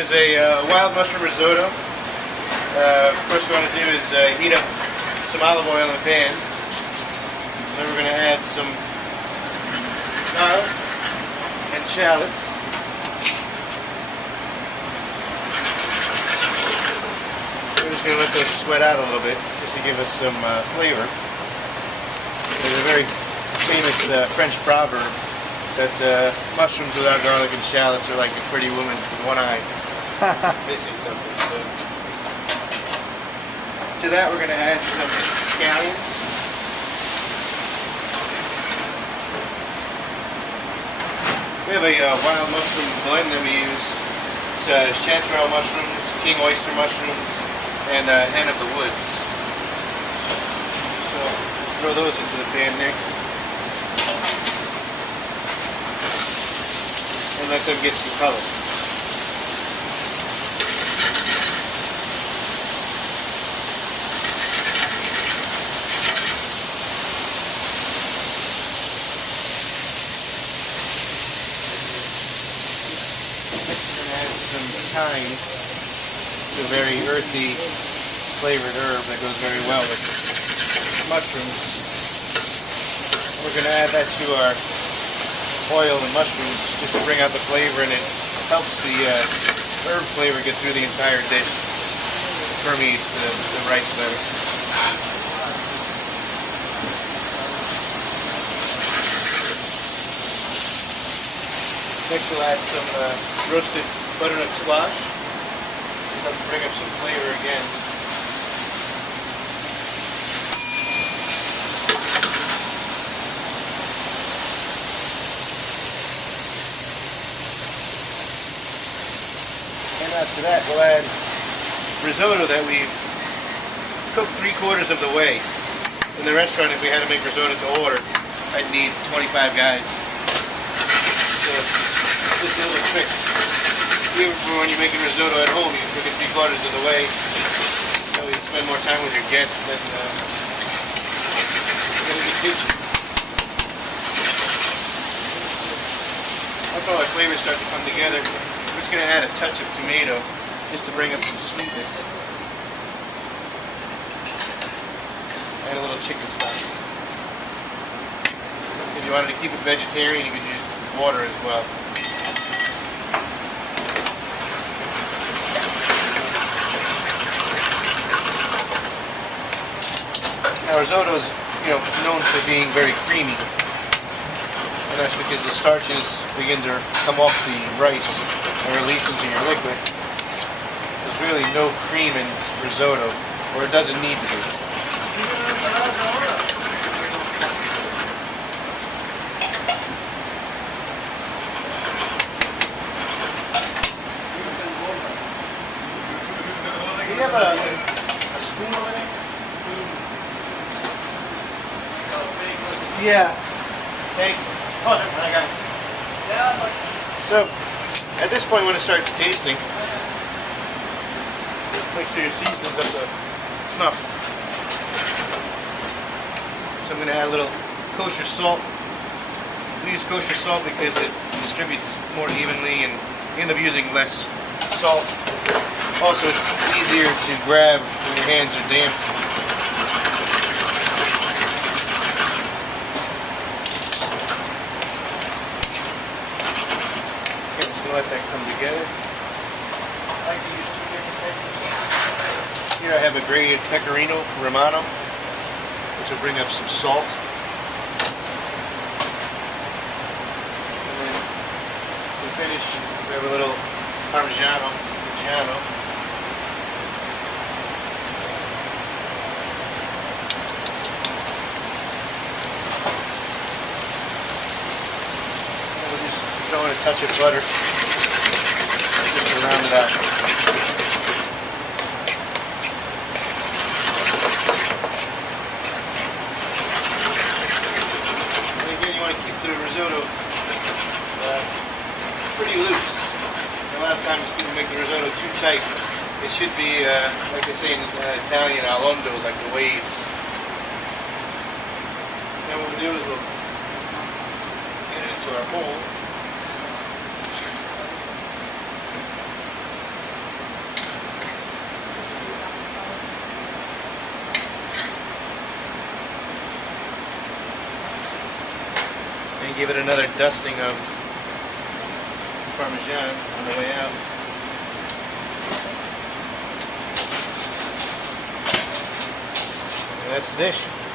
is a wild mushroom risotto. First what we want to do is heat up some olive oil in the pan. Then we're going to add some garlic and shallots. We're just going to let those sweat out a little bit just to give us some flavor. There's a very famous French proverb that mushrooms without garlic and shallots are like a pretty woman with one eye missing something. So, to that we're going to add some scallions. We have a wild mushroom blend that we use. It's chanterelle mushrooms, king oyster mushrooms, and hen of the woods. So throw those into the pan next. And let them get some color. Thyme, a very earthy flavored herb that goes very well with mushrooms. We're going to add that to our oil and mushrooms just to bring out the flavor, and it helps the herb flavor get through the entire dish. It permeates the rice better. Next we'll add some roasted butternut squash. Just have to bring up some flavor again. And after that we'll add risotto that we've cooked 3/4 of the way. In the restaurant, if we had to make risotto to order, I'd need 25 guys. So just a little trick. Even for when you're making risotto at home, you cook it 3/4 of the way, so you spend more time with your guests than in the kitchen. Once all our flavors start to come together, we're just going to add a touch of tomato just to bring up some sweetness. And a little chicken stock. If you wanted to keep it vegetarian, you could use water as well. Now risotto is, known for being very creamy, and that's because the starches begin to come off the rice and release into your liquid. There's really no cream in risotto, or it doesn't need to be. Do you have a spoon over there? Yeah. Hey. Oh, never mind, I got it. So, at this point, when it starts tasting, make sure your seasoning's up to snuff. So I'm going to add a little kosher salt. We use kosher salt because it distributes more evenly, and you end up using less salt. Also, it's easier to grab when your hands are damp. Let that come together. I like to use 2 different types of sauce. Here I have a grated pecorino romano, which will bring up some salt. And then to finish, we have a little Parmigiano Reggiano. And we'll just throw in a touch of butter. Round it out. And again, you want to keep the risotto pretty loose. A lot of times people make the risotto too tight. It should be, like they say in Italian, al ondo, like the waves. Then what we'll do is we'll get it into our bowl. Give it another dusting of Parmesan on the way out. And that's the dish.